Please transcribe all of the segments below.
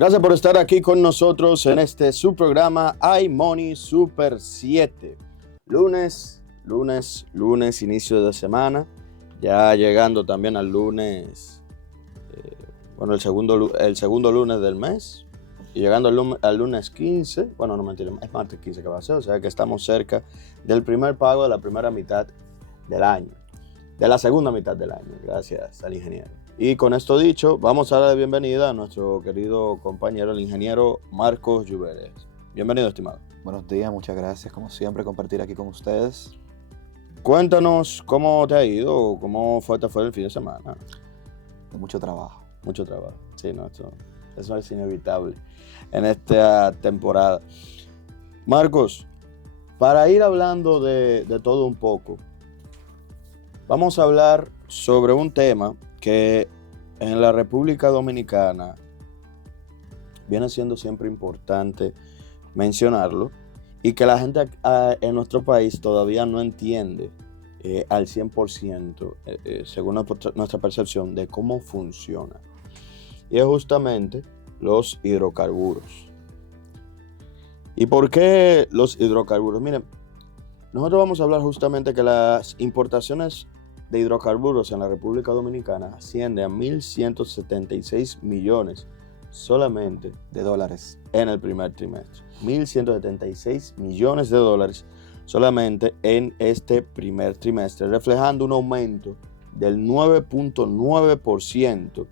Gracias por estar aquí con nosotros en este subprograma iMoney Super 7. Lunes, inicio de semana. Ya llegando también al lunes, el segundo lunes del mes. Y llegando al lunes 15, bueno, no mentira, es martes 15 que va a ser. O sea que estamos cerca del primer pago de la primera mitad del año. De la segunda mitad del año, gracias al ingeniero. Y con esto dicho, vamos a dar la bienvenida a nuestro querido compañero, el ingeniero Marcos Lluveres. Bienvenido, estimado. Buenos días, muchas gracias, como siempre, compartir aquí con ustedes. Cuéntanos cómo te ha ido, cómo te fue el fin de semana. De mucho trabajo. Mucho trabajo, sí, no, eso es inevitable en esta temporada. Marcos, para ir hablando de todo un poco, vamos a hablar sobre un tema que en la República Dominicana viene siendo siempre importante mencionarlo y que la gente en nuestro país todavía no entiende al 100%, según nuestra percepción, de cómo funciona. Y es justamente los hidrocarburos. ¿Y por qué los hidrocarburos? Miren, nosotros vamos a hablar justamente que las importaciones de hidrocarburos en la República Dominicana asciende a 1.176 millones solamente de dólares en el primer trimestre. 1.176 millones de dólares solamente en este primer trimestre, reflejando un aumento del 9.9%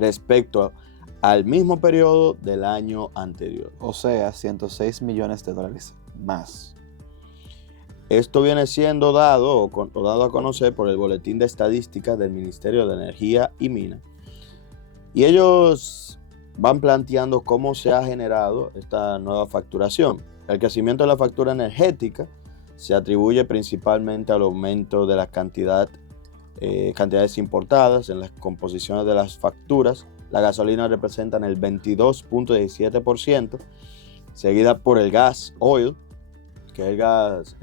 respecto al mismo periodo del año anterior. O sea, 106 millones de dólares más. Esto viene siendo dado a conocer por el Boletín de Estadísticas del Ministerio de Energía y Minas. Y ellos van planteando cómo se ha generado esta nueva facturación. El crecimiento de la factura energética se atribuye principalmente al aumento de la cantidades importadas en las composiciones de las facturas. La gasolina representa el 22.17%, seguida por el gas oil, que es el gas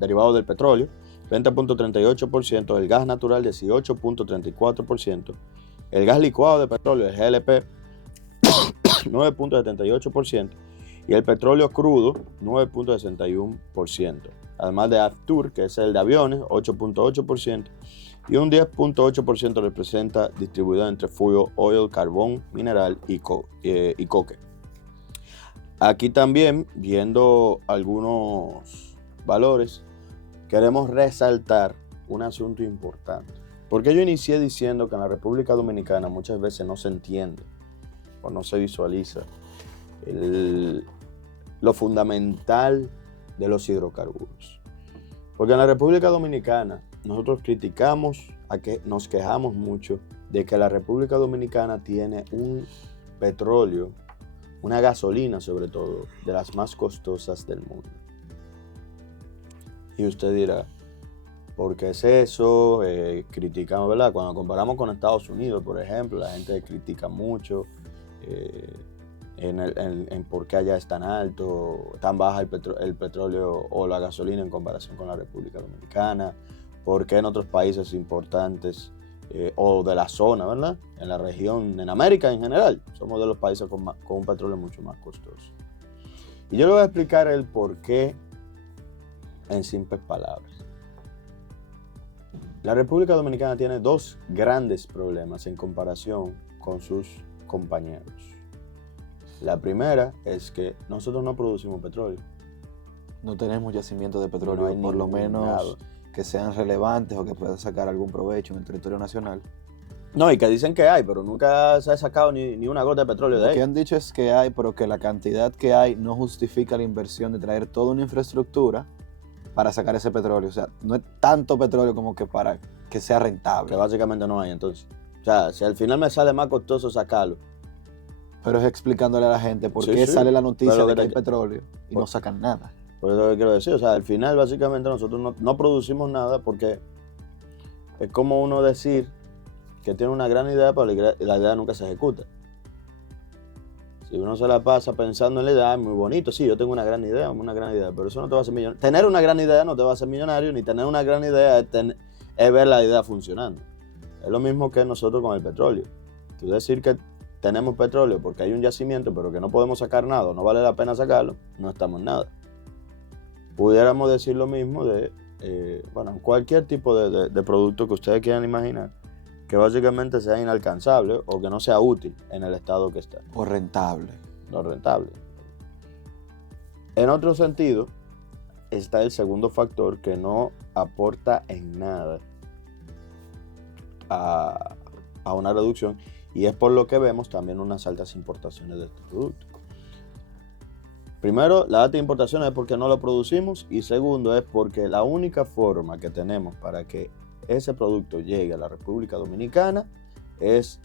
derivado del petróleo, 20.38%, el gas natural 18.34%, el gas licuado de petróleo, el GLP, 9.78%, y el petróleo crudo, 9.61%. Además de Aftur, que es el de aviones, 8.8%, y un 10.8% representa distribuido entre fuel oil, carbón, mineral y coque. Aquí también, viendo algunos valores, queremos resaltar un asunto importante. Porque yo inicié diciendo que en la República Dominicana muchas veces no se entiende o no se visualiza lo fundamental de los hidrocarburos. Porque en la República Dominicana nosotros nos quejamos mucho de que la República Dominicana tiene un petróleo, una gasolina sobre todo, de las más costosas del mundo. Y usted dirá, ¿por qué es eso? Criticamos, ¿verdad? Cuando comparamos con Estados Unidos, por ejemplo, la gente critica mucho en por qué allá es tan alto, tan baja el petróleo o la gasolina en comparación con la República Dominicana, por qué en otros países importantes o de la zona, ¿verdad? En la región, en América en general, somos de los países con un petróleo mucho más costoso. Y yo le voy a explicar el por qué en simples palabras. La República Dominicana tiene dos grandes problemas en comparación con sus compañeros. La primera es que nosotros no producimos petróleo. No tenemos yacimientos de petróleo, No por lo menos que sean relevantes o que puedan sacar algún provecho en el territorio nacional. No, y que dicen que hay, pero nunca se ha sacado ni una gota de petróleo de ahí. Lo que han dicho es que hay, pero que la cantidad que hay no justifica la inversión de traer toda una infraestructura para sacar ese petróleo. O sea, no es tanto petróleo como que para que sea rentable. Que básicamente no hay, entonces. O sea, si al final me sale más costoso sacarlo. Pero es explicándole a la gente por qué sale la noticia de que hay petróleo y no sacan nada. Por eso que quiero decir, o sea, al final básicamente nosotros no producimos nada porque es como uno decir que tiene una gran idea, pero la idea nunca se ejecuta. Si uno se la pasa pensando en la idea, es muy bonito, sí, yo tengo una gran idea, pero eso no te va a hacer millonario. Tener una gran idea no te va a hacer millonario, ni tener una gran idea es ver la idea funcionando. Es lo mismo que nosotros con el petróleo. Tú decir que tenemos petróleo porque hay un yacimiento, pero que no podemos sacar nada, no vale la pena sacarlo, no estamos en nada. Pudiéramos decir lo mismo de cualquier tipo de producto que ustedes quieran imaginar, que básicamente sea inalcanzable o que no sea útil en el estado que está. O rentable. No rentable. En otro sentido, está el segundo factor que no aporta en nada a una reducción, y es por lo que vemos también unas altas importaciones de este producto. Primero, la alta importación es porque no lo producimos, y segundo es porque la única forma que tenemos para que ese producto llegue a la República Dominicana es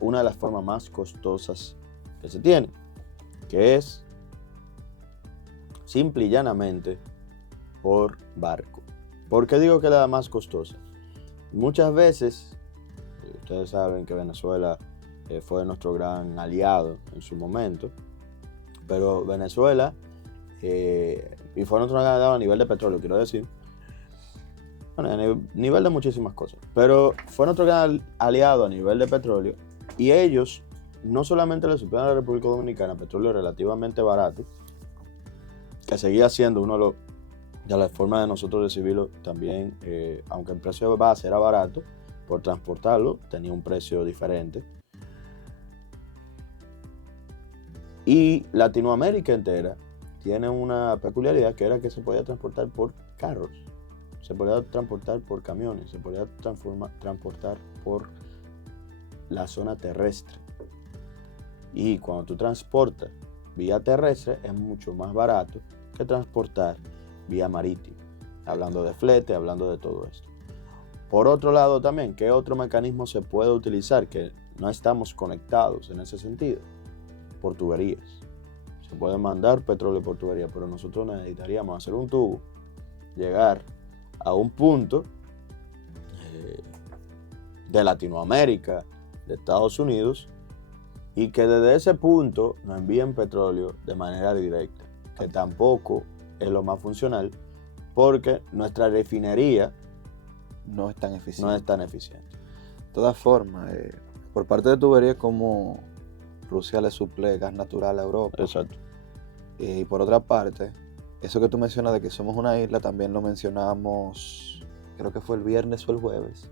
una de las formas más costosas que se tiene, que es simple y llanamente por barco. ¿Por qué digo que es la más costosa? Muchas veces, ustedes saben que Venezuela fue nuestro gran aliado en su momento, pero Venezuela, y fue nuestro gran aliado a nivel de petróleo, quiero decir, bueno, a nivel de muchísimas cosas, pero fue nuestro gran aliado a nivel de petróleo, y ellos no solamente le supieron a la República Dominicana petróleo relativamente barato, que seguía siendo uno de las formas de nosotros recibirlo también, aunque el precio de base era barato, por transportarlo tenía un precio diferente. Y Latinoamérica entera tiene una peculiaridad, que era que se podía transportar por carros, se podía transportar por camiones, se podía transportar por la zona terrestre. Y cuando tú transportas vía terrestre es mucho más barato que transportar vía marítima, hablando de flete, hablando de todo esto. Por otro lado también, ¿qué otro mecanismo se puede utilizar que no estamos conectados en ese sentido? Por tuberías. Se puede mandar petróleo por tubería, pero nosotros necesitaríamos hacer un tubo, llegar a un punto de Latinoamérica, de Estados Unidos, y que desde ese punto nos envíen petróleo de manera directa, que tampoco es lo más funcional, porque nuestra refinería no es tan eficiente. De todas formas, por parte de tuberías, como Rusia le suple gas natural a Europa. Exacto. Y por otra parte, eso que tú mencionas de que somos una isla, también lo mencionamos, creo que fue el viernes o el jueves,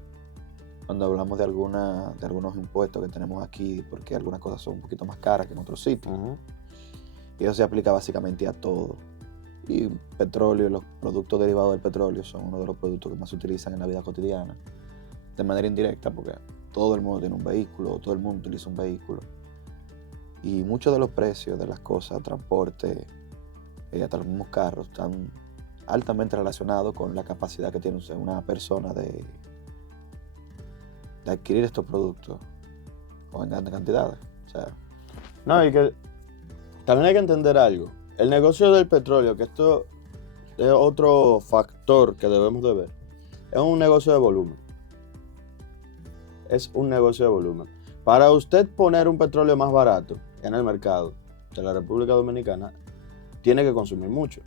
cuando hablamos de algunos impuestos que tenemos aquí, porque algunas cosas son un poquito más caras que en otros sitios. Uh-huh. Y eso se aplica básicamente a todo. Y petróleo, los productos derivados del petróleo son uno de los productos que más se utilizan en la vida cotidiana, de manera indirecta, porque todo el mundo tiene un vehículo, todo el mundo utiliza un vehículo. Y muchos de los precios de las cosas, transporte, hasta los mismos carros, están altamente relacionados con la capacidad que tiene una persona de adquirir estos productos o en grandes cantidades. O sea, no, y que también hay que entender algo. El negocio del petróleo, que esto es otro factor que debemos de ver, es un negocio de volumen. Es un negocio de volumen. Para usted poner un petróleo más barato en el mercado de la República Dominicana, tiene que consumir mucho.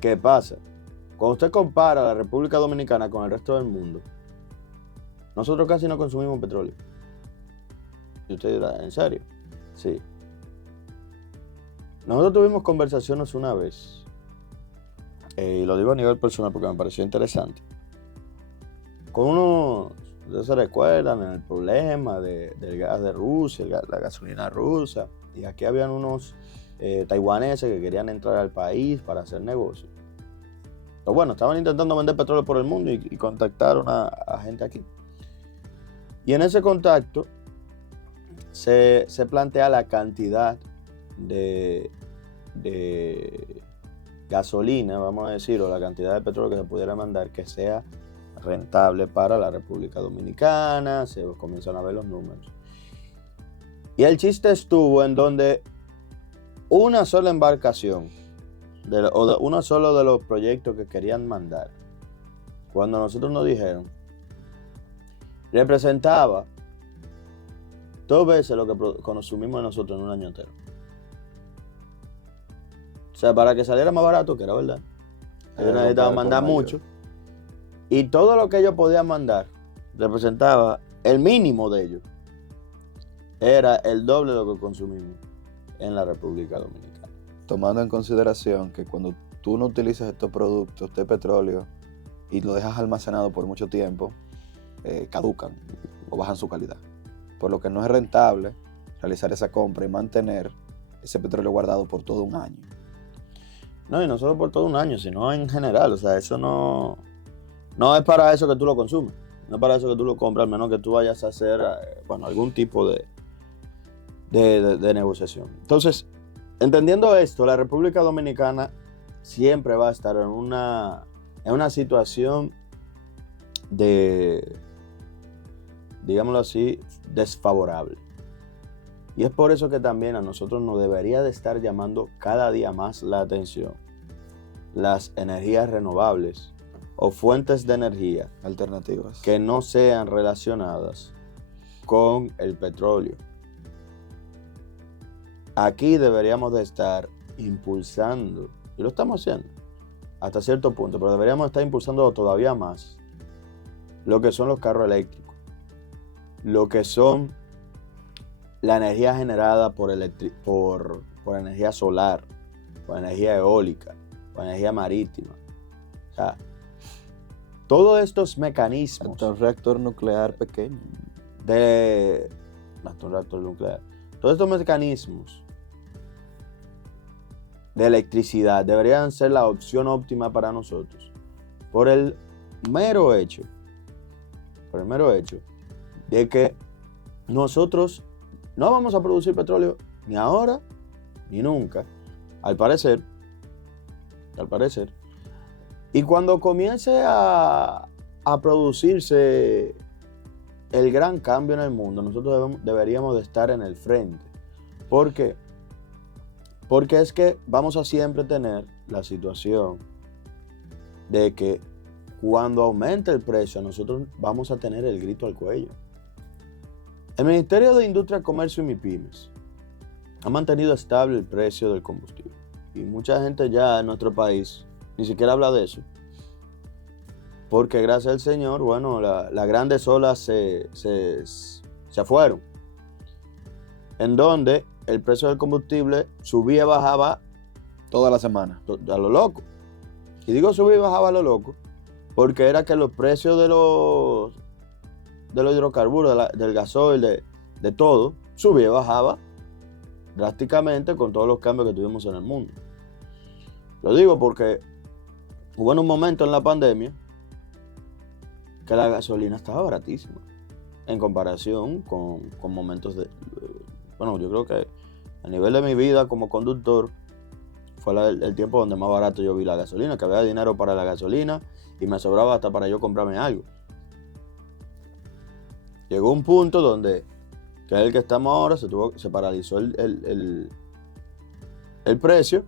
¿Qué pasa? Cuando usted compara la República Dominicana con el resto del mundo, nosotros casi no consumimos petróleo. Y usted dirá, ¿en serio? Sí. Nosotros tuvimos conversaciones una vez, y lo digo a nivel personal porque me pareció interesante, con unos, ustedes se recuerdan, en el problema del gas de Rusia, la gasolina rusa, y aquí habían unos taiwaneses que querían entrar al país para hacer negocios. Pero bueno, estaban intentando vender petróleo por el mundo y contactaron a gente aquí. Y en ese contacto se plantea la cantidad de gasolina, vamos a decir, o la cantidad de petróleo que se pudiera mandar que sea rentable para la República Dominicana. Se comienzan a ver los números. Y el chiste estuvo en donde una sola embarcación, uno solo de los proyectos que querían mandar, cuando nosotros nos dijeron, representaba 2 veces lo que consumimos nosotros en un año entero. O sea, para que saliera más barato, que era verdad, ellos necesitaban mandar mucho. Y todo lo que ellos podían mandar representaba el mínimo de ellos. era el doble de lo que consumimos en la República Dominicana. Tomando en consideración que cuando tú no utilizas estos productos de petróleo y lo dejas almacenado por mucho tiempo, caducan o bajan su calidad. Por lo que no es rentable realizar esa compra y mantener ese petróleo guardado por todo un año. No, y no solo por todo un año, sino en general. O sea, eso no es para eso que tú lo consumes. No es para eso que tú lo compras, al menos que tú vayas a hacer algún tipo de negociación. Entonces, entendiendo esto, la República Dominicana siempre va a estar en una situación de, digámoslo así, desfavorable. Y es por eso que también a nosotros nos debería de estar llamando cada día más la atención las energías renovables o fuentes de energía Alternativas que no sean relacionadas con el petróleo. Aquí deberíamos de estar impulsando, y lo estamos haciendo hasta cierto punto, pero deberíamos estar impulsando todavía más lo que son los carros eléctricos, lo que son la energía generada por energía solar, por energía eólica, por energía marítima. O sea, todos estos mecanismos hasta un reactor nuclear pequeño. Hasta un reactor nuclear. Todos estos mecanismos de electricidad deberían ser la opción óptima para nosotros. Por el mero hecho de que nosotros no vamos a producir petróleo ni ahora ni nunca, al parecer. Y cuando comience a producirse el gran cambio en el mundo, nosotros deberíamos de estar en el frente. ¿Por qué? Porque es que vamos a siempre tener la situación de que cuando aumente el precio, nosotros vamos a tener el grito al cuello. El Ministerio de Industria, Comercio y MIPYMES ha mantenido estable el precio del combustible. Y mucha gente ya en nuestro país ni siquiera habla de eso. Porque gracias al Señor, bueno, las grandes olas se fueron. En donde el precio del combustible subía y bajaba toda la semana. A lo loco. Y digo subía y bajaba a lo loco porque era que los precios de los hidrocarburos, del gasoil, de todo, subía y bajaba drásticamente con todos los cambios que tuvimos en el mundo. Lo digo porque hubo en un momento en la pandemia que la gasolina estaba baratísima en comparación con momentos bueno, yo creo que a nivel de mi vida como conductor fue el tiempo donde más barato yo vi la gasolina, que había dinero para la gasolina y me sobraba hasta para yo comprarme algo. Llegó un punto donde, que es el que estamos ahora, se paralizó el precio,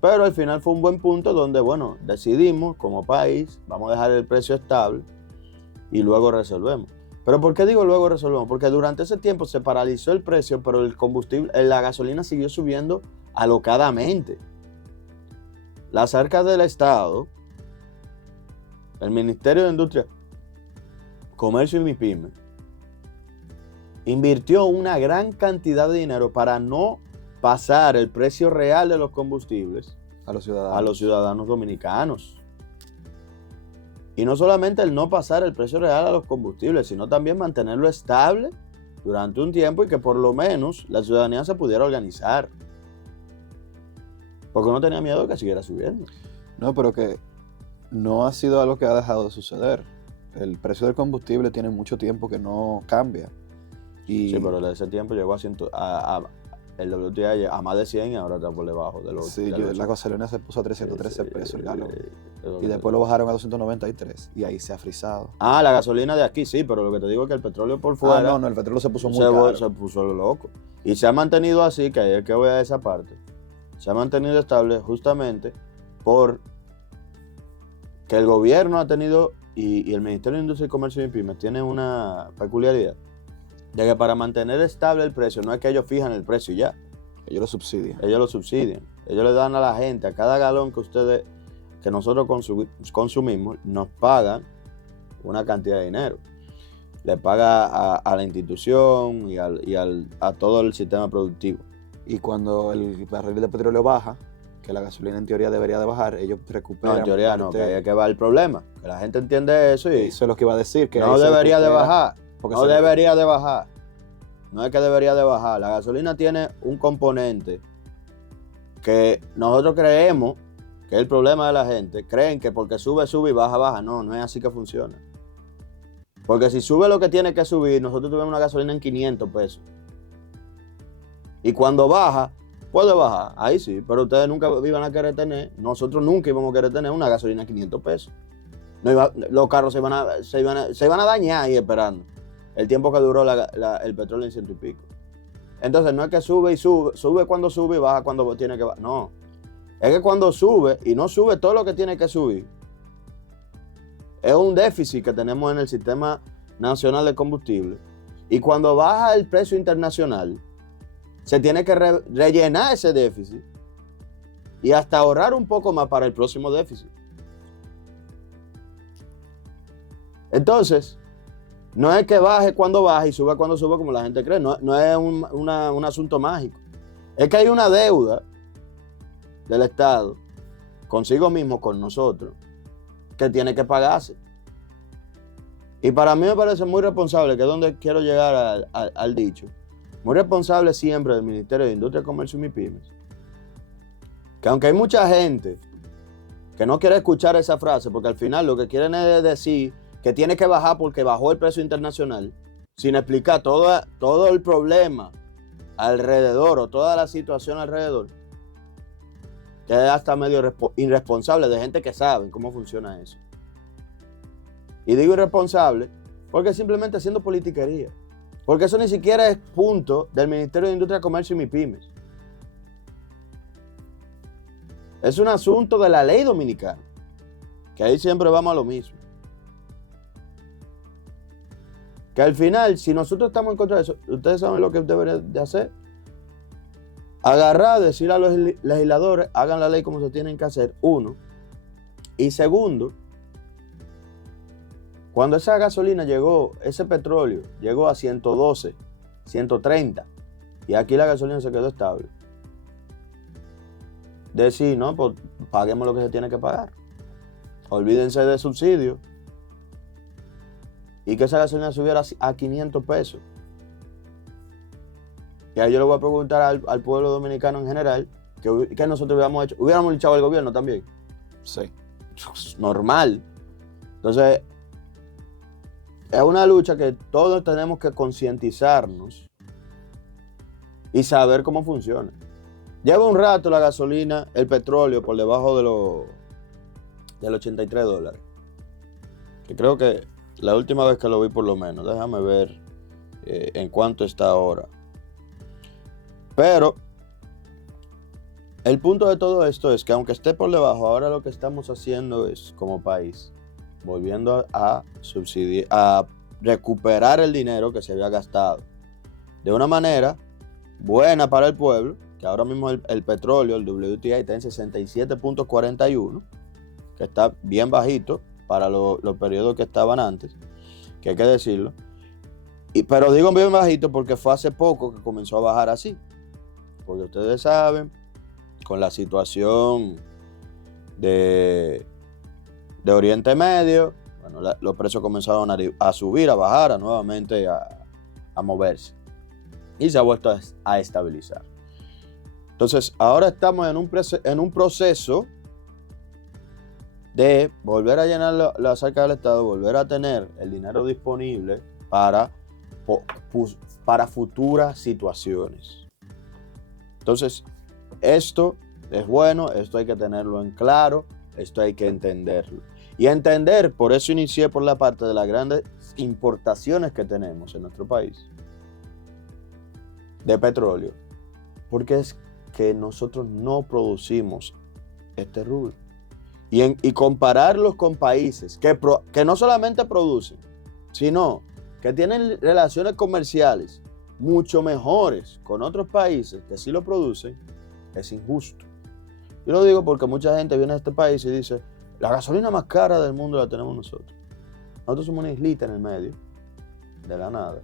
pero al final fue un buen punto donde, bueno, decidimos como país, vamos a dejar el precio estable y luego resolvemos. ¿Pero por qué digo luego resolvemos? Porque durante ese tiempo se paralizó el precio, pero el combustible, la gasolina siguió subiendo alocadamente. Las arcas del Estado, el Ministerio de Industria, Comercio y MIPYMES, invirtió una gran cantidad de dinero para no pasar el precio real de los combustibles a los ciudadanos dominicanos. Y no solamente el no pasar el precio real a los combustibles, sino también mantenerlo estable durante un tiempo y que por lo menos la ciudadanía se pudiera organizar. Porque uno tenía miedo de que siguiera subiendo. No, pero que no ha sido algo que ha dejado de suceder. El precio del combustible tiene mucho tiempo que no cambia. Sí, pero desde ese tiempo llegó el WTI a más de 100 y ahora está por debajo de los... Sí, la gasolina se puso a 313 pesos el galón. Y después lo bajaron a 293 y ahí se ha frizado. La gasolina de aquí sí, pero lo que te digo es que el petróleo por fuera... No, el petróleo se puso muy caro. Se puso lo loco. Y se ha mantenido así, que ahí es que voy a esa parte. Se ha mantenido estable justamente por que el gobierno ha tenido y el Ministerio de Industria y Comercio y MIPYMES tiene una peculiaridad de que para mantener estable el precio no es que ellos fijan el precio y ya. Ellos lo subsidian. Ellos le dan a la gente, a cada galón que nosotros consumimos, nos pagan una cantidad de dinero. le paga a la institución y a todo el sistema productivo. Y cuando el barril de petróleo baja, que la gasolina en teoría debería de bajar, ellos recuperan. No, en teoría no, que ahí es que va el problema. Que la gente entiende eso y eso es lo que iba a decir. Que no debería de bajar. No debería de bajar. No es que debería de bajar. La gasolina tiene un componente que nosotros creemos que es el problema de la gente. Creen que porque sube, sube y baja, baja. No, no es así que funciona. Porque si sube lo que tiene que subir, nosotros tuvimos una gasolina en 500 pesos. Y cuando baja, puede bajar, ahí sí, pero ustedes nunca iban a querer tener, nosotros nunca íbamos a querer tener una gasolina a 500 pesos. Los carros se iban a dañar ahí esperando el tiempo que duró el petróleo en 100 y pico. Entonces no es que sube cuando sube y baja cuando tiene que bajar, no. Es que cuando sube y no sube todo lo que tiene que subir, es un déficit que tenemos en el sistema nacional de combustible. Y cuando baja el precio internacional, se tiene que rellenar ese déficit y hasta ahorrar un poco más para el próximo déficit. Entonces, no es que baje cuando baje y suba cuando sube como la gente cree, no es un asunto mágico. Es que hay una deuda del Estado consigo mismo, con nosotros, que tiene que pagarse. Y para mí me parece muy responsable, que es donde quiero llegar al dicho, muy responsable siempre del Ministerio de Industria, Comercio y MIPYMES, que aunque hay mucha gente que no quiere escuchar esa frase, porque al final lo que quieren es decir que tiene que bajar porque bajó el precio internacional, sin explicar todo el problema alrededor o toda la situación alrededor, que es hasta medio irresponsable de gente que sabe cómo funciona eso. Y digo irresponsable porque simplemente haciendo politiquería. Porque eso ni siquiera es punto del Ministerio de Industria, Comercio y MIPYMES. Es un asunto de la ley dominicana, que ahí siempre vamos a lo mismo. Que al final, si nosotros estamos en contra de eso, ustedes saben lo que deberían de hacer. Agarrar, decir a los legisladores, hagan la ley como se tienen que hacer, uno. Y segundo, cuando esa gasolina llegó, ese petróleo llegó a 112, 130, y aquí la gasolina se quedó estable, decir, no, pues paguemos lo que se tiene que pagar. Olvídense de subsidios. Y que esa gasolina subiera a 500 pesos. Y ahí yo le voy a preguntar al pueblo dominicano en general, que nosotros hubiéramos echado al gobierno también. Sí. Normal. Entonces, es una lucha que todos tenemos que concientizarnos y saber cómo funciona. Lleva un rato la gasolina, el petróleo, por debajo del $83. Que creo que la última vez que lo vi, por lo menos, déjame ver en cuánto está ahora. Pero el punto de todo esto es que aunque esté por debajo, ahora lo que estamos haciendo es, como país, volviendo a subsidiar, a recuperar el dinero que se había gastado de una manera buena para el pueblo, que ahora mismo el petróleo, el WTI, está en 67.41, que está bien bajito para los periodos que estaban antes, que hay que decirlo. Pero digo bien bajito porque fue hace poco que comenzó a bajar así, porque ustedes saben, con la situación de Oriente Medio, bueno, los precios comenzaron a subir, a bajar, nuevamente a moverse. Y se ha vuelto a estabilizar. Entonces, ahora estamos en un proceso de volver a llenar las arcas del Estado, volver a tener el dinero disponible para futuras situaciones. Entonces, esto es bueno, esto hay que tenerlo en claro, esto hay que entenderlo. Y entender, por eso inicié por la parte de las grandes importaciones que tenemos en nuestro país de petróleo, porque es que nosotros no producimos este rubro. Y compararlos con países que no solamente producen, sino que tienen relaciones comerciales mucho mejores con otros países que sí lo producen, es injusto. Yo lo digo porque mucha gente viene a este país y dice, la gasolina más cara del mundo la tenemos nosotros. Nosotros somos una islita en el medio. de la nada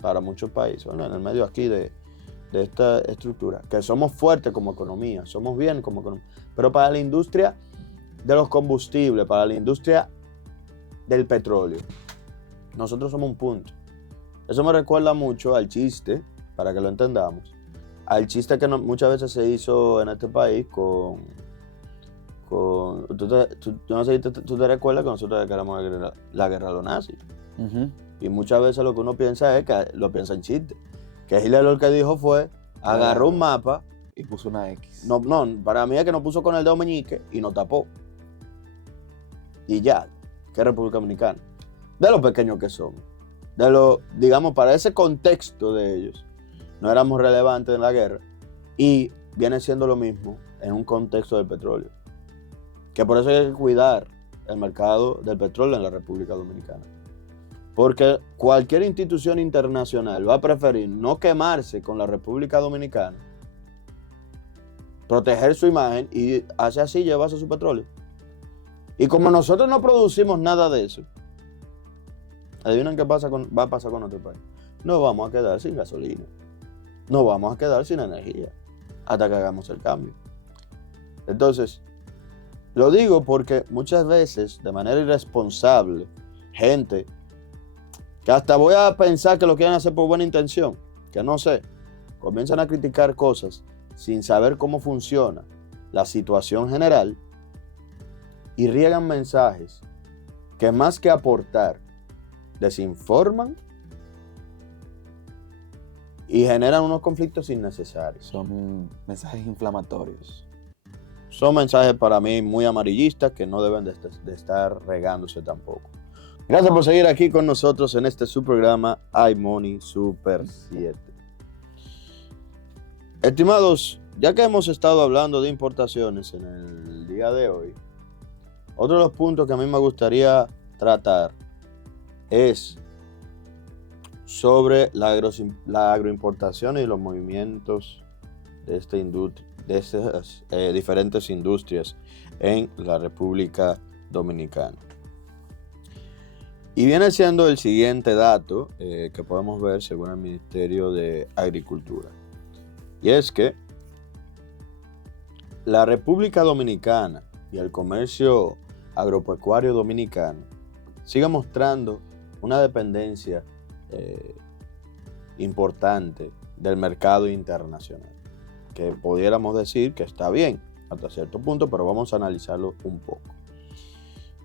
para muchos países, bueno, en el medio aquí de esta estructura, que somos fuertes como economía, somos bien como economía, pero para la industria de los combustibles, para la industria del petróleo, nosotros somos un punto. Eso me recuerda mucho al chiste, para que lo entendamos, al chiste que muchas veces se hizo en este país con yo no sé si tú te recuerdas que nosotros declaramos la guerra a los nazis. Ujú. Y muchas veces lo que uno piensa es que lo piensa en chiste. Que Hitler lo que dijo fue, agarró un mapa. Y puso una X. No, para mí es que nos puso con el dedo meñique y nos tapó. Y ya, que República Dominicana. De lo pequeños que somos. Digamos, para ese contexto de ellos, no éramos relevantes en la guerra. Y viene siendo lo mismo en un contexto del petróleo. Que por eso hay que cuidar el mercado del petróleo en la República Dominicana. Porque cualquier institución internacional va a preferir no quemarse con la República Dominicana, proteger su imagen y hace así llevarse su petróleo. Y como nosotros no producimos nada de eso, adivinen qué va a pasar con nuestro país. Nos vamos a quedar sin gasolina. Nos vamos a quedar sin energía hasta que hagamos el cambio. Entonces, lo digo porque muchas veces, de manera irresponsable, gente que hasta voy a pensar que lo quieren hacer por buena intención, que no sé, comienzan a criticar cosas sin saber cómo funciona la situación general y riegan mensajes que más que aportar, desinforman y generan unos conflictos innecesarios. Son mensajes inflamatorios. Son mensajes para mí muy amarillistas que no deben de estar regándose tampoco. Gracias por seguir aquí con nosotros en este su programa iMoney Super 7. Estimados, ya que hemos estado hablando de importaciones en el día de hoy, otro de los puntos que a mí me gustaría tratar es sobre la agroimportación y los movimientos de esta industria, de estas diferentes industrias en la República Dominicana. Y viene siendo el siguiente dato que podemos ver según el Ministerio de Agricultura. Y es que la República Dominicana y el comercio agropecuario dominicano sigue mostrando una dependencia importante del mercado internacional, que pudiéramos decir que está bien hasta cierto punto, pero vamos a analizarlo un poco.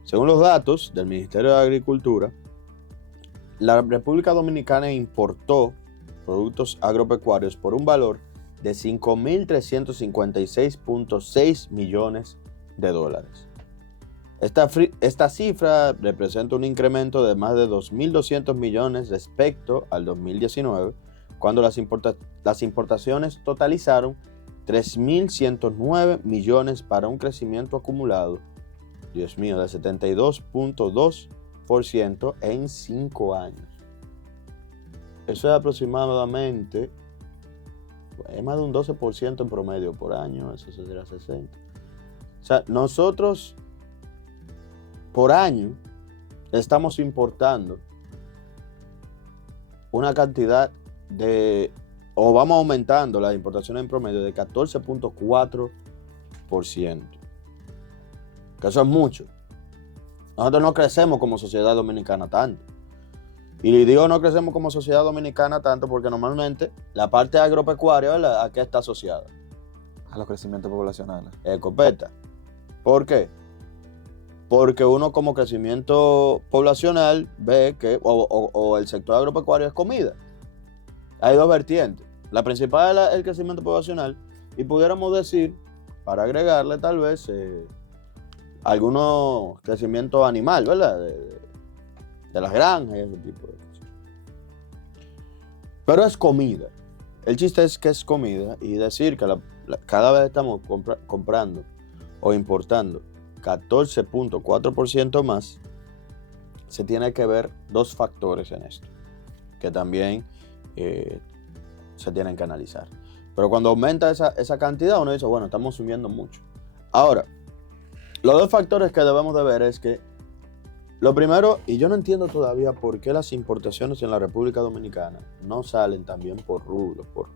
Según los datos del Ministerio de Agricultura, la República Dominicana importó productos agropecuarios por un valor de 5.356.6 millones de dólares. Esta cifra representa un incremento de más de 2.200 millones respecto al 2019, cuando las importaciones totalizaron 3.109 millones para un crecimiento acumulado, Dios mío, de 72.2% en 5 años. Eso es aproximadamente, es más de un 12% en promedio por año, eso sería 60. O sea, nosotros por año estamos importando una cantidad o vamos aumentando las importaciones en promedio de 14.4%. Que eso es mucho. Nosotros no crecemos como sociedad dominicana tanto. Y digo no crecemos como sociedad dominicana tanto porque normalmente la parte agropecuaria, ¿verdad?, ¿a qué está asociada? A los crecimientos poblacionales. Escopeta. ¿Por qué? Porque uno como crecimiento poblacional ve que o el sector agropecuario es comida. Hay dos vertientes. La principal es el crecimiento poblacional y pudiéramos decir, para agregarle tal vez algunos crecimientos animal, ¿verdad? De las granjas y ese tipo de cosas. Pero es comida. El chiste es que es comida y decir que cada vez estamos comprando o importando 14.4% más, se tiene que ver dos factores en esto, que también se tienen que analizar. Pero cuando aumenta esa cantidad, uno dice, bueno, estamos subiendo mucho. Ahora, los dos factores que debemos de ver es que Lo primero, y yo no entiendo todavía por qué las importaciones en la República Dominicana no salen también por rublos. O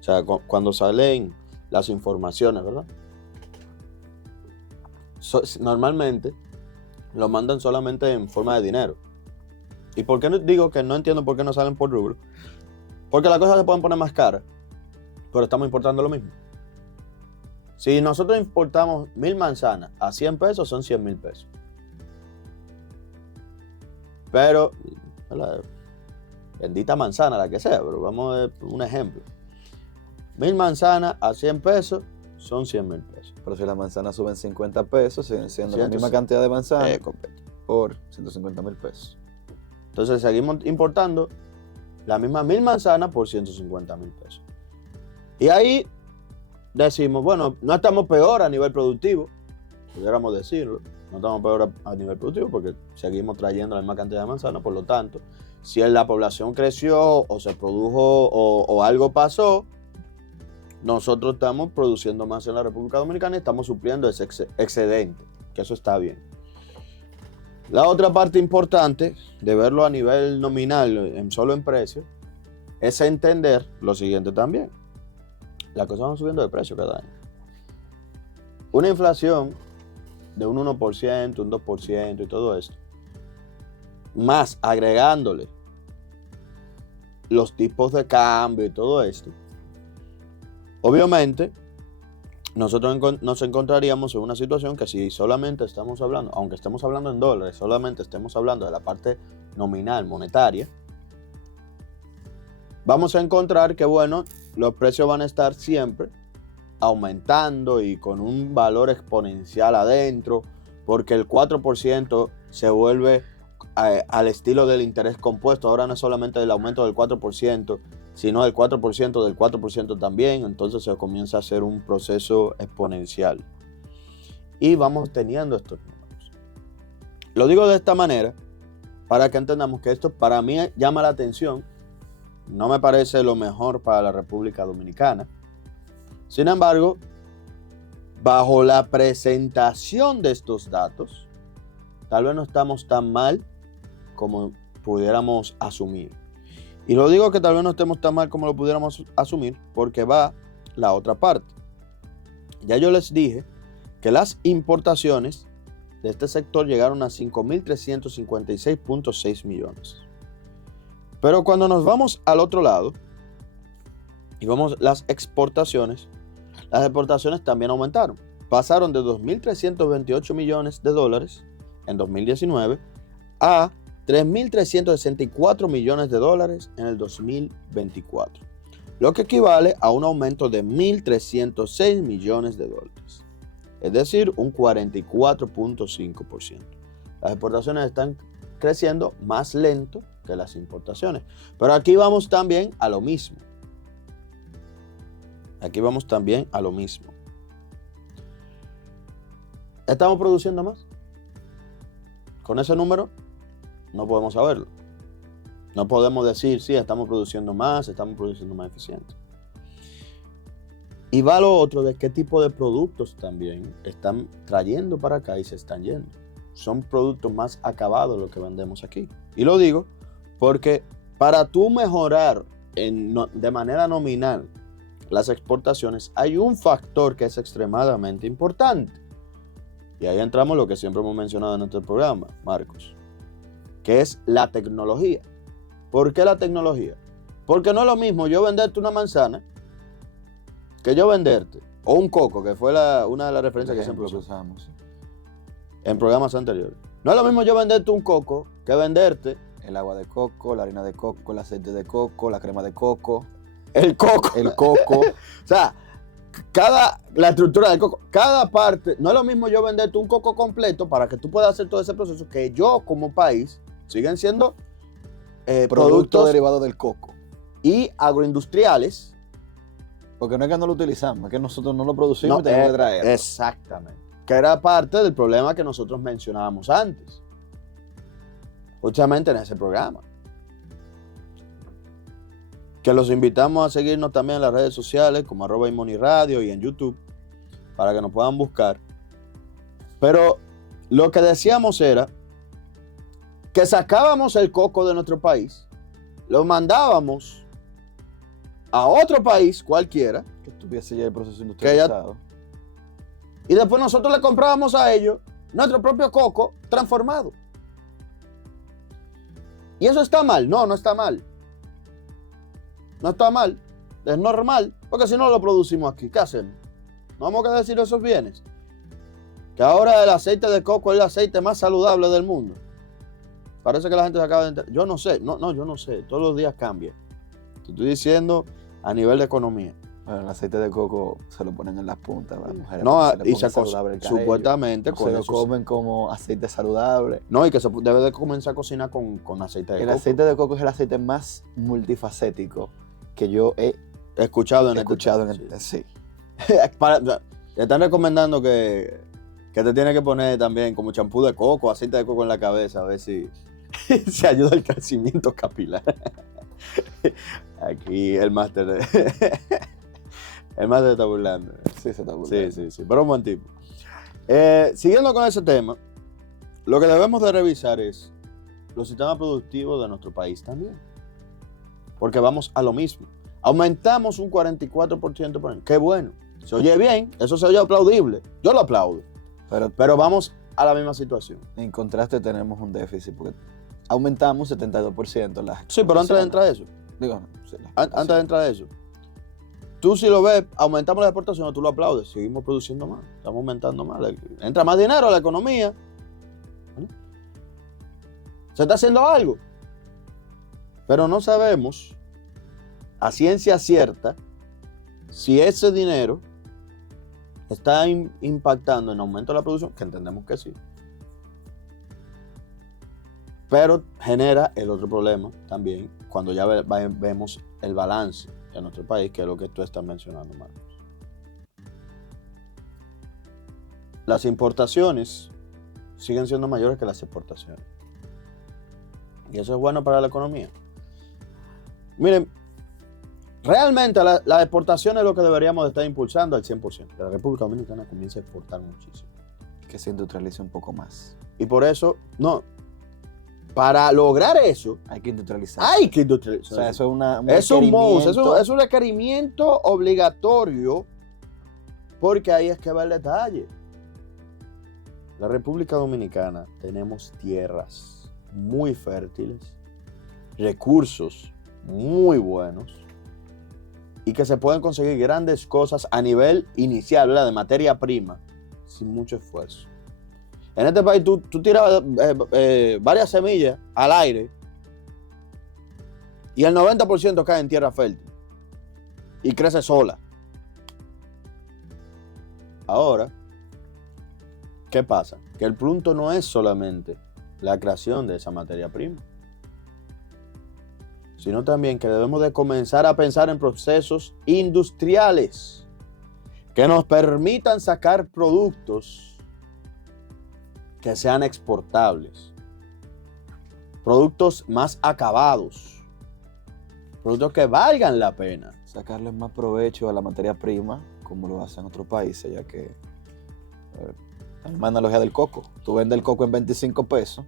sea, cuando salen las informaciones, ¿verdad? Normalmente lo mandan solamente en forma de dinero. ¿Y por qué digo que no entiendo por qué no salen por rublo? Porque las cosas se pueden poner más caras, pero estamos importando lo mismo. Si nosotros importamos 1,000 manzanas a 100 pesos, son 100,000 pesos. Pero, la bendita manzana, la que sea, pero vamos a ver un ejemplo. 1,000 manzanas a 100 pesos son 100,000 pesos. Pero si las manzanas suben 50 pesos, siguen siendo la misma cantidad de manzanas por 150,000 pesos. Entonces seguimos importando la misma 1,000 manzanas por 150,000 pesos. Y ahí decimos, bueno, no estamos peor a nivel productivo, pudiéramos decirlo. No estamos peor a nivel productivo porque seguimos trayendo la misma cantidad de manzanas. Por lo tanto, si la población creció o se produjo o algo pasó, nosotros estamos produciendo más en la República Dominicana y estamos supliendo ese excedente, que eso está bien. La otra parte importante de verlo a nivel nominal, solo en precio, es entender lo siguiente también. Las cosas van subiendo de precio cada año. Una inflación de un 1%, un 2% y todo esto, más agregándole los tipos de cambio y todo esto, obviamente nosotros nos encontraríamos en una situación que si solamente estamos hablando, aunque estemos hablando en dólares, solamente estemos hablando de la parte nominal, monetaria, vamos a encontrar que, bueno, los precios van a estar siempre aumentando y con un valor exponencial adentro, porque el 4% se vuelve al estilo del interés compuesto. Ahora no es solamente el aumento del 4%, sino el 4% del 4% también. Entonces se comienza a hacer un proceso exponencial. Y vamos teniendo estos números. Lo digo de esta manera para que entendamos que esto para mí llama la atención. No me parece lo mejor para la República Dominicana. Sin embargo, bajo la presentación de estos datos, tal vez no estamos tan mal como pudiéramos asumir. Y lo digo que tal vez no estemos tan mal como lo pudiéramos asumir porque va la otra parte. Ya yo les dije que las importaciones de este sector llegaron a 5.356.6 millones. Pero cuando nos vamos al otro lado y vemos las exportaciones también aumentaron. Pasaron de 2.328 millones de dólares en 2019 a 3.364 millones de dólares en el 2024, lo que equivale a un aumento de 1.306 millones de dólares, es decir, un 44.5%. Las exportaciones están creciendo más lento que las importaciones, pero aquí vamos también a lo mismo. ¿Estamos produciendo más? Con ese número no podemos saberlo. No podemos decir, sí, estamos produciendo más eficiente. Y va lo otro de qué tipo de productos también están trayendo para acá y se están yendo. Son productos más acabados los que vendemos aquí. Y lo digo porque para tú mejorar de manera nominal las exportaciones, hay un factor que es extremadamente importante. Y ahí entramos lo que siempre hemos mencionado en nuestro programa, Marcos, que es la tecnología. ¿Por qué la tecnología? Porque no es lo mismo yo venderte una manzana que yo venderte, o un coco, que fue una de las referencias que siempre usamos en programas anteriores. No es lo mismo yo venderte un coco que venderte el agua de coco, la harina de coco, el aceite de coco, la crema de coco. El coco. O sea, la estructura del coco, cada parte, no es lo mismo yo venderte un coco completo para que tú puedas hacer todo ese proceso que yo como país siguen siendo productos derivados del coco y agroindustriales. Porque no es que no lo utilizamos, es que nosotros no lo producimos y tenemos que traerlo. Exactamente. Que era parte del problema que nosotros mencionábamos antes, justamente en ese programa. Que los invitamos a seguirnos también en las redes sociales como @imoniradio y en YouTube para que nos puedan buscar. Pero lo que decíamos era que sacábamos el coco de nuestro país, lo mandábamos a otro país cualquiera, Que tuviese ya el proceso industrializado. y después nosotros le comprábamos a ellos nuestro propio coco transformado. ¿Y eso está mal? No, no está mal. No está mal. Es normal, porque si no lo producimos aquí, ¿qué hacemos? ¿No vamos a decir esos bienes? Que ahora el aceite de coco es el aceite más saludable del mundo. Parece que la gente se acaba de enterar. Yo no sé, yo no sé. Todos los días cambia. Te estoy diciendo a nivel de economía. Bueno, el aceite de coco se lo ponen en las puntas, las mujeres. No, le y ponen saludable el cabello. supuestamente O con se lo eso. comen como aceite saludable. No, y que se debe de comenzar a cocinar con aceite de El coco. aceite de coco es el aceite más multifacético que yo he Escuchado en escuchado este tema, sí. Te están recomendando que te tienes que poner también como champú de coco, aceite de coco en la cabeza, a ver si se ayuda al crecimiento capilar. Aquí el máster el máster está burlando. Sí, se está burlando. Sí, pero un buen tipo. Siguiendo con ese tema, lo que debemos de revisar es los sistemas productivos de nuestro país también. Porque vamos a lo mismo. Aumentamos un 44% por año. Qué bueno. Se oye bien, eso se oye aplaudible. Yo lo aplaudo. Pero vamos a la misma situación. En contraste tenemos un déficit porque aumentamos 72% las Sí, pero antes de entrar a eso. Digo, no, sí, Antes de entrar a eso. Tú si lo ves, aumentamos las exportaciones, tú lo aplaudes. Seguimos produciendo más. Estamos aumentando más. Entra más dinero a la economía. ¿Vale? Se está haciendo algo. Pero no sabemos a ciencia cierta si ese dinero está impactando en aumento de la producción, que entendemos que sí. Pero genera el otro problema también, cuando ya vemos el balance en nuestro país, que es lo que tú estás mencionando, Marcos. Las importaciones siguen siendo mayores que las exportaciones. Y eso es bueno para la economía. Miren, realmente la exportación es lo que deberíamos de estar impulsando al 100%. Que la República Dominicana comience a exportar muchísimo. Que se industrialice un poco más. Y por eso, para lograr eso, Hay que industrializar. hay que industrializar. O sea, eso es un requerimiento obligatorio, porque ahí es que va el detalle. La República Dominicana tenemos tierras muy fértiles, recursos muy buenos, y que se pueden conseguir grandes cosas a nivel inicial, ¿verdad? De materia prima, sin mucho esfuerzo. En este país tú tiras varias semillas al aire y el 90% cae en tierra fértil y crece sola. Ahora, ¿qué pasa? Que el punto no es solamente la creación de esa materia prima, sino también que debemos de comenzar a pensar en procesos industriales que nos permitan sacar productos que sean exportables, productos más acabados, productos que valgan la pena. Sacarle más provecho a la materia prima, como lo hacen otros países, ya que la misma analogía del coco. Tú vendes el coco en 25 pesos,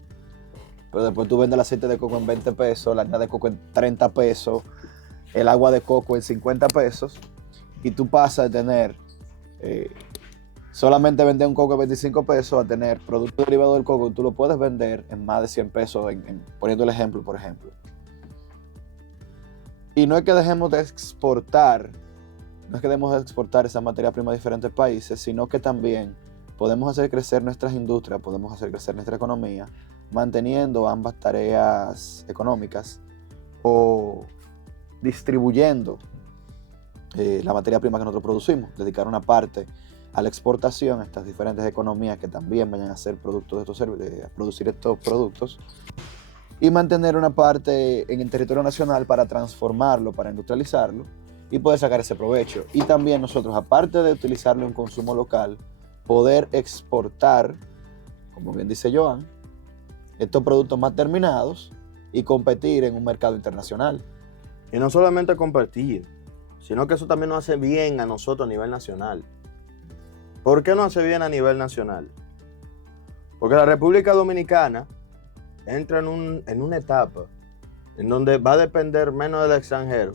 pero después tú vendes el aceite de coco en 20 pesos, la harina de coco en 30 pesos, el agua de coco en 50 pesos, y tú pasas de tener solamente vender un coco en 25 pesos a tener producto derivado del coco, tú lo puedes vender en más de 100 pesos, poniendo el ejemplo, por ejemplo. Y no es que dejemos de exportar, esa materia prima a diferentes países, sino que también podemos hacer crecer nuestras industrias, podemos hacer crecer nuestra economía, manteniendo ambas tareas económicas o distribuyendo la materia prima que nosotros producimos, dedicar una parte a la exportación, a estas diferentes economías que también vayan a hacer productos a producir estos productos, y mantener una parte en el territorio nacional para transformarlo, para industrializarlo y poder sacar ese provecho. Y también nosotros, aparte de utilizarlo en consumo local, poder exportar, como bien dice Joan, estos productos más terminados y competir en un mercado internacional. Y no solamente competir, sino que eso también nos hace bien a nosotros a nivel nacional. ¿Por qué nos hace bien a nivel nacional? Porque la República Dominicana entra en una etapa en donde va a depender menos del extranjero.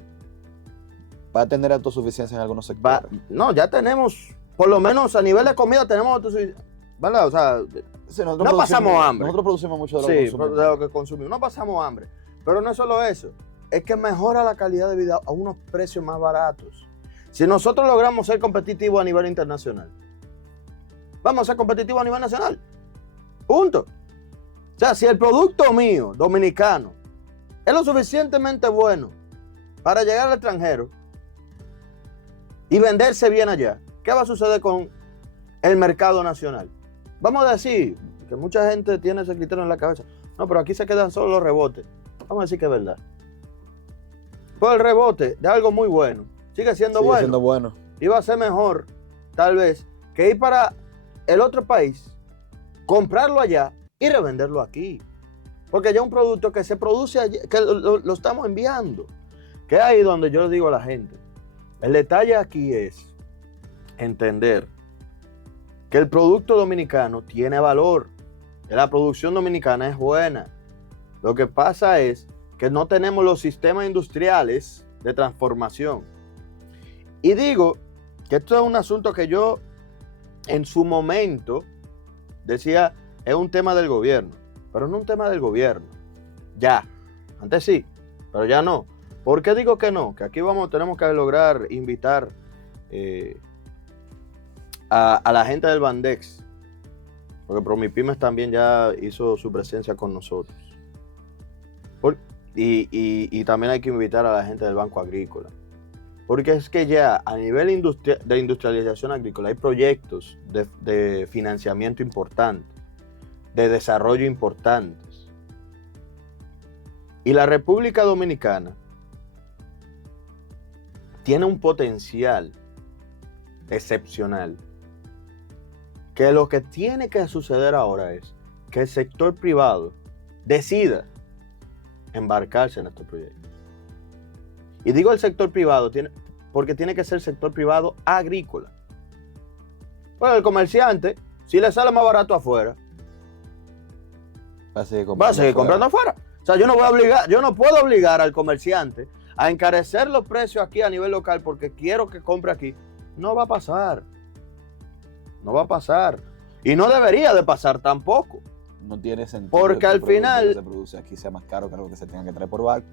Va a tener autosuficiencia en algunos sectores. No, ya tenemos, por lo menos a nivel de comida tenemos autosuficiencia, ¿verdad? O sea, Sí, no pasamos hambre. Nosotros producimos mucho de lo que sí, consumimos. de lo que consumimos. No pasamos hambre. Pero no es solo eso. Es que mejora la calidad de vida a unos precios más baratos. Si nosotros logramos ser competitivos a nivel internacional, vamos a ser competitivos a nivel nacional. Punto. O sea, si el producto mío, dominicano, es lo suficientemente bueno para llegar al extranjero y venderse bien allá, ¿qué va a suceder con el mercado nacional? Vamos a decir que mucha gente tiene ese criterio en la cabeza. No, pero aquí se quedan solo los rebotes. Vamos a decir que es verdad. Pues el rebote de algo muy bueno sigue siendo bueno. Y va a ser mejor, tal vez, que ir para el otro país, comprarlo allá y revenderlo aquí. Porque ya es un producto que se produce allá, que lo estamos enviando. Que es ahí donde yo le digo a la gente. El detalle aquí es entender que el producto dominicano tiene valor, que la producción dominicana es buena. Lo que pasa es que no tenemos los sistemas industriales de transformación. Y digo que esto es un asunto que yo en su momento decía es un tema del gobierno, pero no un tema del gobierno. Ya, antes sí, pero ya no. ¿Por qué digo que no? Que aquí tenemos que lograr invitar a la gente del Bandex, porque Promipymes también ya hizo su presencia con nosotros. Y también hay que invitar a la gente del Banco Agrícola, porque es que ya a nivel de industrialización agrícola hay proyectos de financiamiento importantes, de desarrollo importantes. Y la República Dominicana tiene un potencial excepcional, que lo que tiene que suceder ahora es que el sector privado decida embarcarse en estos proyectos. Y digo el sector privado porque tiene que ser el sector privado agrícola. Bueno, el comerciante, si le sale más barato afuera, va a seguir comprando afuera. O sea, yo no puedo obligar al comerciante a encarecer los precios aquí a nivel local porque quiero que compre aquí. No va a pasar. No va a pasar. Y no debería de pasar tampoco. No tiene sentido. Porque al final que se produce aquí sea más caro que algo que se tenga que traer por barco.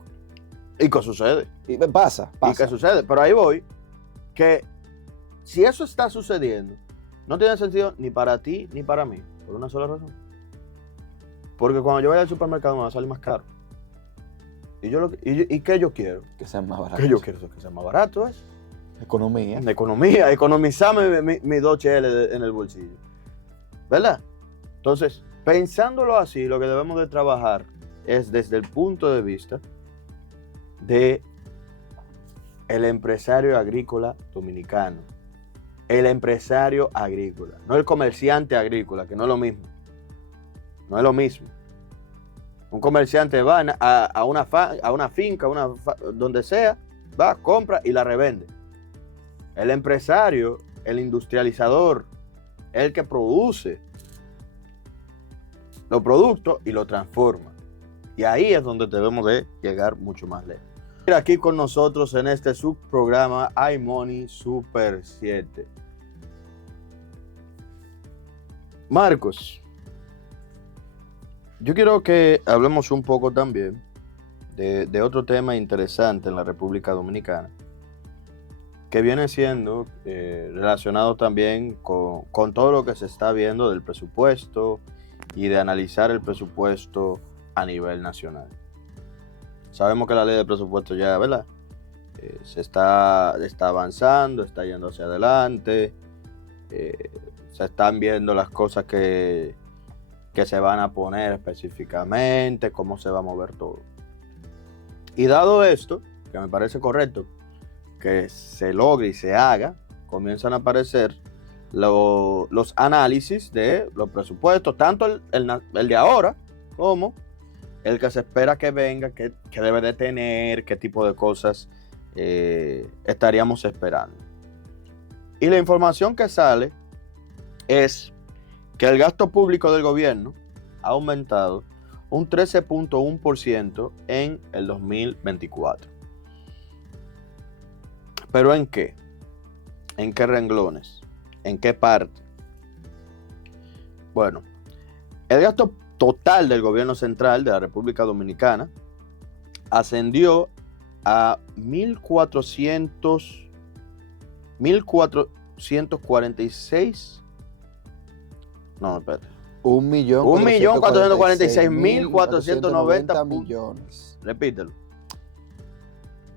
¿Y qué sucede? Y pasa. ¿Y qué sucede? Pero ahí voy, que si eso está sucediendo, no tiene sentido ni para ti ni para mí, por una sola razón. Porque cuando yo vaya al supermercado me va a salir más caro. ¿Y qué yo quiero? Que sean más baratos. ¿Qué yo quiero? Que sea más barato, ¿es? Economía. Economizarme mi 2HL en el bolsillo. ¿Verdad? Entonces, pensándolo así, lo que debemos de trabajar es desde el punto de vista de el empresario agrícola dominicano. El empresario agrícola, no el comerciante agrícola, que no es lo mismo. No es lo mismo. Un comerciante va a una finca, donde sea, va, compra y la revende. El empresario, el industrializador, el que produce los productos y lo transforma. Y ahí es donde debemos de llegar mucho más lejos. Aquí con nosotros en este subprograma iMoney Super 7. Marcos, yo quiero que hablemos un poco también de otro tema interesante en la República Dominicana, que viene siendo relacionado también con todo lo que se está viendo del presupuesto y de analizar el presupuesto a nivel nacional. Sabemos que la ley de presupuesto ya, ¿verdad? Se está avanzando, está yendo hacia adelante, se están viendo las cosas que se van a poner específicamente, cómo se va a mover todo. Y dado esto, que me parece correcto que se logre y se haga, comienzan a aparecer los análisis de los presupuestos, tanto el de ahora como el que se espera que venga, que debe de tener, qué tipo de cosas estaríamos esperando. Y la información que sale es que el gasto público del gobierno ha aumentado un 13.1% en el 2024. ¿Pero en qué? ¿En qué renglones? ¿En qué parte? Bueno, el gasto total del gobierno central de la República Dominicana ascendió a 1.446. No, espérate. 1.446.490 millones. Repítelo.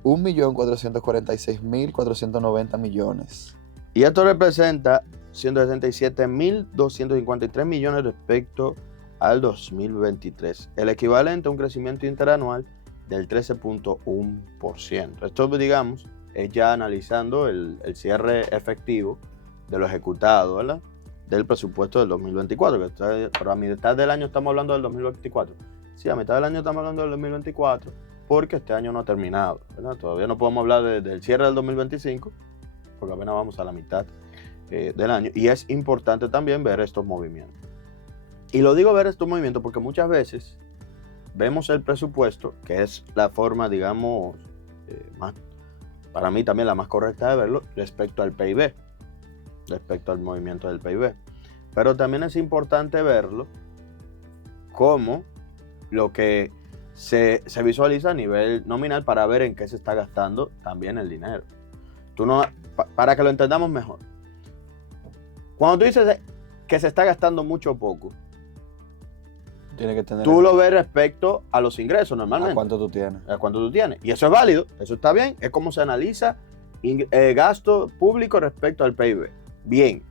1.446.490 millones. Y esto representa 167.253 millones respecto al 2023. El equivalente a un crecimiento interanual del 13.1%. Esto, digamos, es ya analizando el cierre efectivo de lo ejecutado, ¿verdad?, del presupuesto del 2024. Pero a mitad del año estamos hablando del 2024. Sí, a mitad del año estamos hablando del 2024 porque este año no ha terminado, ¿verdad? Todavía no podemos hablar del cierre del 2025 porque apenas vamos a la mitad del año. Y es importante también ver estos movimientos. Y lo digo ver estos movimientos porque muchas veces vemos el presupuesto, que es la forma, digamos, más, para mí también la más correcta de verlo, respecto al PIB, respecto al movimiento del PIB. Pero también es importante verlo como lo que se visualiza a nivel nominal para ver en qué se está gastando también el dinero. Para que lo entendamos mejor. Cuando tú dices que se está gastando mucho o poco, Tiene que tener tú lo ves respecto a los ingresos normalmente. ¿A cuánto tú tienes? A cuánto tú tienes. Y eso es válido, eso está bien. Es como se analiza gasto público respecto al PIB. Bien.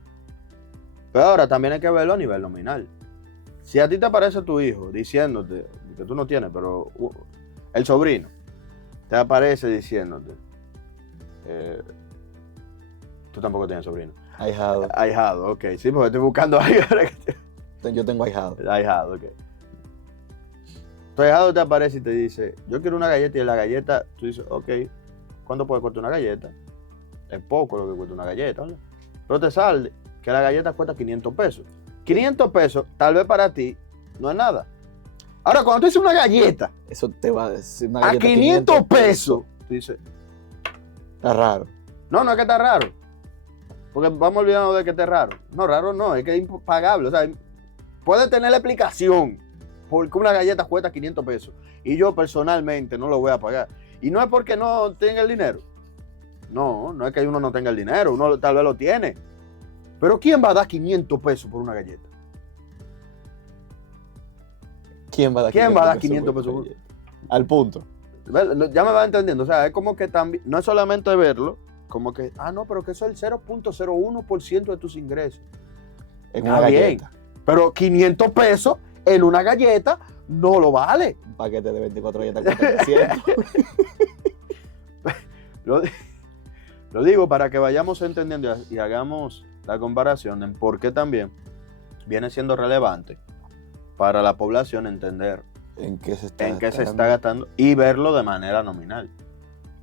Pero ahora también hay que verlo a nivel nominal. Si a ti te aparece tu hijo diciéndote, que tú no tienes, pero el sobrino, te aparece diciéndote, tú tampoco tienes sobrino. Ahijado. Ahijado, ok. Sí, porque estoy buscando algo. Yo tengo ahijado. Ahijado, ok. Tu ahijado te aparece y te dice, yo quiero una galleta, y en la galleta tú dices, ok, ¿cuánto puede costar una galleta? Es poco lo que cuesta una galleta, ¿verdad? Pero te sale que la galleta cuesta 500 pesos. 500 pesos, tal vez para ti, no es nada. Ahora, cuando tú dices una galleta, Eso te va a decir una a galleta 500 pesos, tú dices, está raro. no es que está raro. Porque vamos olvidando de que está raro. No, raro no, es que es impagable. O sea, puede tener la explicación porque una galleta cuesta 500 pesos. Y yo personalmente no lo voy a pagar. Y no es porque no tenga el dinero. No es que uno no tenga el dinero. Uno tal vez lo tiene. Pero ¿quién va a dar 500 pesos por una galleta? ¿Quién va a dar 500 pesos por una galleta? Al punto. Ya me va entendiendo. O sea, es como que también, no es solamente verlo, como que, no, pero que eso es el 0.01% de tus ingresos. En una galleta. Pero 500 pesos en una galleta no lo vale. Un paquete de 24 galletas cuesta 300. Lo digo para que vayamos entendiendo y hagamos la comparación en por qué también viene siendo relevante para la población entender en qué se está gastando y verlo de manera nominal.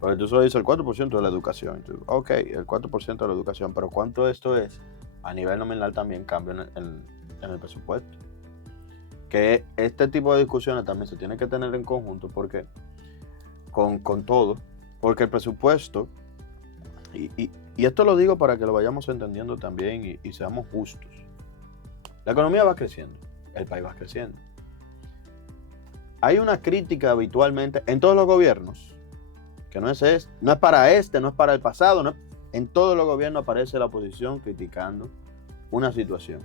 Porque tú solo dices el 4% de la educación. Ok, el 4% de la educación, pero ¿cuánto esto es? A nivel nominal también cambia en el presupuesto. Que este tipo de discusiones también se tiene que tener en conjunto porque con todo, porque el presupuesto, y esto lo digo para que lo vayamos entendiendo también y seamos justos. La economía va creciendo, el país va creciendo. Hay una crítica habitualmente en todos los gobiernos, que no es para no es para el pasado, en todos los gobiernos aparece la oposición criticando una situación.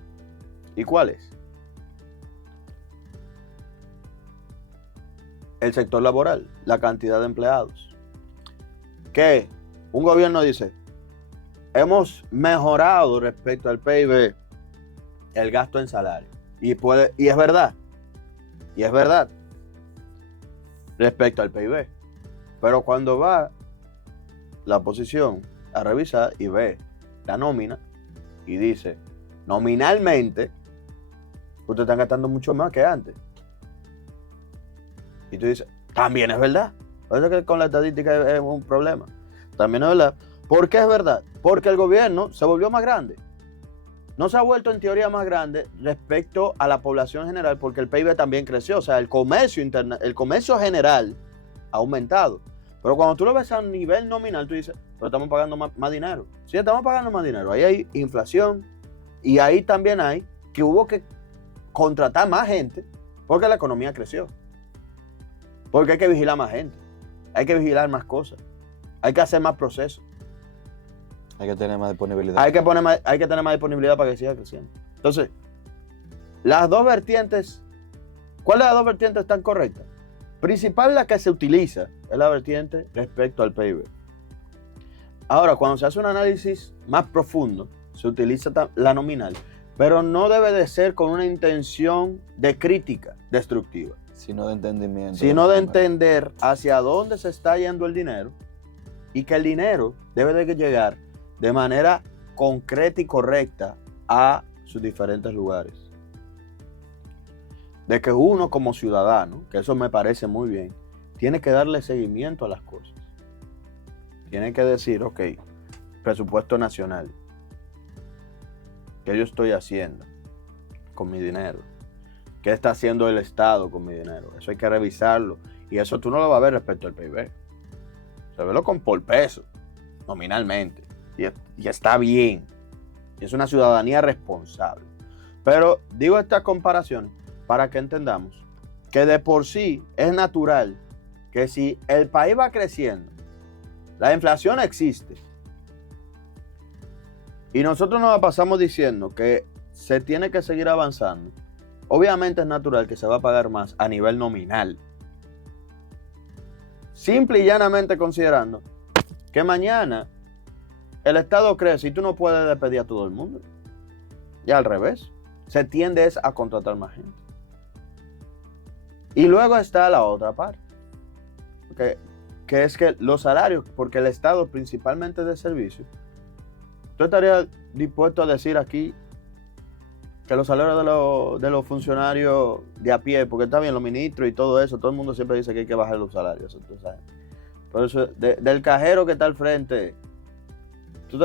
¿Y cuál es? El sector laboral, la cantidad de empleados. Que un gobierno dice, hemos mejorado respecto al PIB el gasto en salario. Y es verdad. Respecto al PIB. Pero cuando va la oposición a revisar y ve la nómina y dice, nominalmente, ustedes están gastando mucho más que antes. Y tú dices, también es verdad. Por eso que con la estadística es un problema. También es verdad. ¿Por qué es verdad? Porque el gobierno se volvió más grande. no se ha vuelto en teoría más grande respecto a la población general porque el PIB también creció. O sea, el comercio general ha aumentado. Pero cuando tú lo ves a nivel nominal, tú dices, pero estamos pagando más dinero. Sí, estamos pagando más dinero. Ahí hay inflación y ahí también hay que hubo que contratar más gente porque la economía creció. Porque hay que vigilar más gente. Hay que vigilar más cosas. Hay que hacer más procesos. Hay que tener más disponibilidad. Hay que tener más disponibilidad para que siga creciendo. Entonces, las dos vertientes, ¿cuál de las dos vertientes están correctas? Principal, la que se utiliza es la vertiente respecto al PIB. Ahora, cuando se hace un análisis más profundo, se utiliza la nominal, pero no debe de ser con una intención de crítica destructiva, sino de entendimiento. Sino de entender hacia dónde se está yendo el dinero y que el dinero debe de llegar de manera concreta y correcta a sus diferentes lugares. De que uno como ciudadano, que eso me parece muy bien, tiene que darle seguimiento a las cosas. Tiene que decir, ok, presupuesto nacional, ¿qué yo estoy haciendo con mi dinero? ¿Qué está haciendo el Estado con mi dinero? Eso hay que revisarlo. Y eso tú no lo vas a ver respecto al PIB. Se ve por peso, nominalmente. Y está bien. Y es una ciudadanía responsable. Pero digo estas comparaciones para que entendamos que de por sí es natural que si el país va creciendo, la inflación existe. Y nosotros nos pasamos diciendo que se tiene que seguir avanzando. Obviamente es natural que se va a pagar más a nivel nominal. Simple y llanamente considerando que mañana el Estado crece y tú no puedes despedir a todo el mundo. Y al revés, se tiende a contratar más gente. Y luego está la otra parte, que es que los salarios, porque el Estado principalmente de servicio, ¿tú estarías dispuesto a decir aquí que los salarios de los funcionarios de a pie, porque está bien los ministros y todo eso, todo el mundo siempre dice que hay que bajar los salarios, ¿tú sabes? Por eso, del cajero que está al frente, ¿tú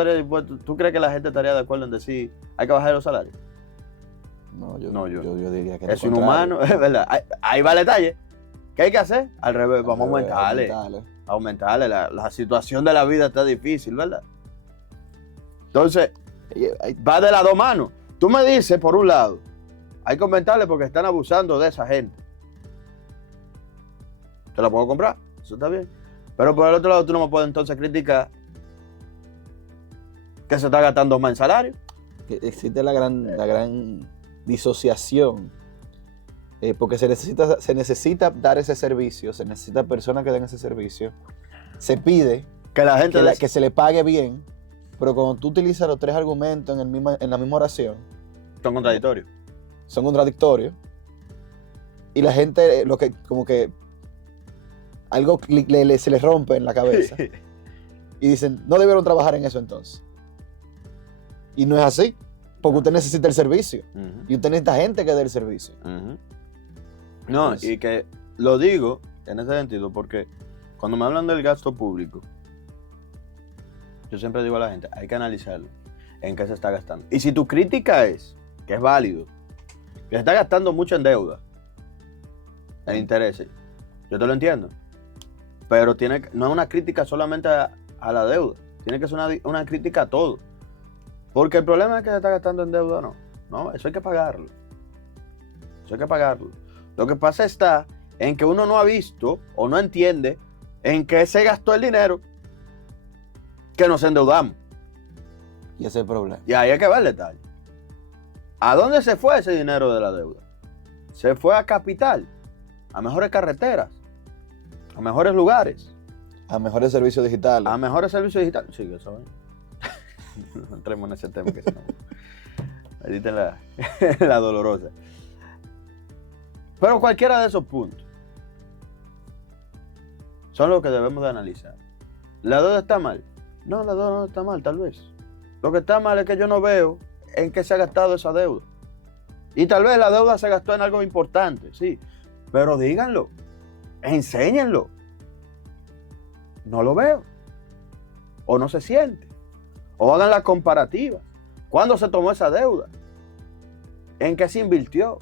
crees que la gente estaría de acuerdo en decir hay que bajar los salarios? No, yo diría que es inhumano, es verdad. Ahí va el detalle. ¿Qué hay que hacer? Al revés, vamos a aumentarle. La situación de la vida está difícil, ¿verdad? Entonces, va de las dos manos. Tú me dices, por un lado, hay que aumentarle porque están abusando de esa gente. ¿Te la puedo comprar? Eso está bien. Pero por el otro lado, tú no me puedes entonces criticar que se está gastando más en salario. Existe la gran disociación, porque se necesita dar ese servicio, se necesita personas que den ese servicio, se pide que la gente que se le pague bien, pero cuando tú utilizas los tres argumentos en la misma oración, son contradictorios. Y la gente como que algo se les rompe en la cabeza y dicen, no debieron trabajar en eso entonces. Y no es así. Porque usted necesita el servicio. Uh-huh. Y usted necesita gente que dé el servicio. Uh-huh. No, entonces, y que lo digo en ese sentido porque cuando me hablan del gasto público, yo siempre digo a la gente, hay que analizarlo, en qué se está gastando. Y si tu crítica es, que es válido, que se está gastando mucho en deuda, en intereses, yo te lo entiendo. Pero no es una crítica solamente a la deuda, tiene que ser una crítica a todo. Porque el problema es que se está gastando en deuda, no, eso hay que pagarlo. Lo que pasa está en que uno no ha visto o no entiende en qué se gastó el dinero que nos endeudamos. Y ese es el problema. Y ahí hay que ver el detalle. ¿A dónde se fue ese dinero de la deuda? Se fue a capital, a mejores carreteras, a mejores lugares. A mejores servicios digitales. Sí, que eso no entremos en ese tema que si no me dicen la dolorosa. Pero cualquiera de esos puntos son los que debemos de analizar. ¿La deuda está mal? No, la deuda no está mal, tal vez. Lo que está mal es que yo no veo en qué se ha gastado esa deuda. Y tal vez la deuda se gastó en algo importante, sí. Pero díganlo, enséñenlo. No lo veo. O no se siente. O hagan la comparativa. ¿Cuándo se tomó esa deuda? ¿En qué se invirtió?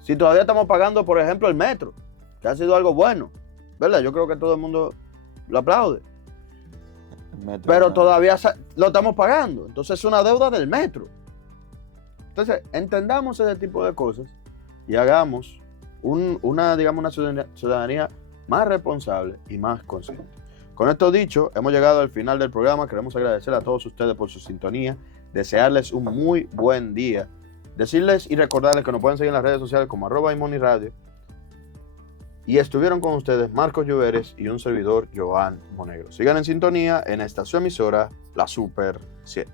Si todavía estamos pagando, por ejemplo, el metro, que ha sido algo bueno, ¿verdad? Yo creo que todo el mundo lo aplaude. Pero todavía lo estamos pagando. Entonces es una deuda del metro. Entonces, entendamos ese tipo de cosas y hagamos una ciudadanía más responsable y más consciente. Con esto dicho, hemos llegado al final del programa. Queremos agradecer a todos ustedes por su sintonía, desearles un muy buen día, decirles y recordarles que nos pueden seguir en las redes sociales como @imoniradio. Y estuvieron con ustedes Marcos Lluveres y un servidor, Joan Monegro. Sigan en sintonía en esta su emisora, La Super 7.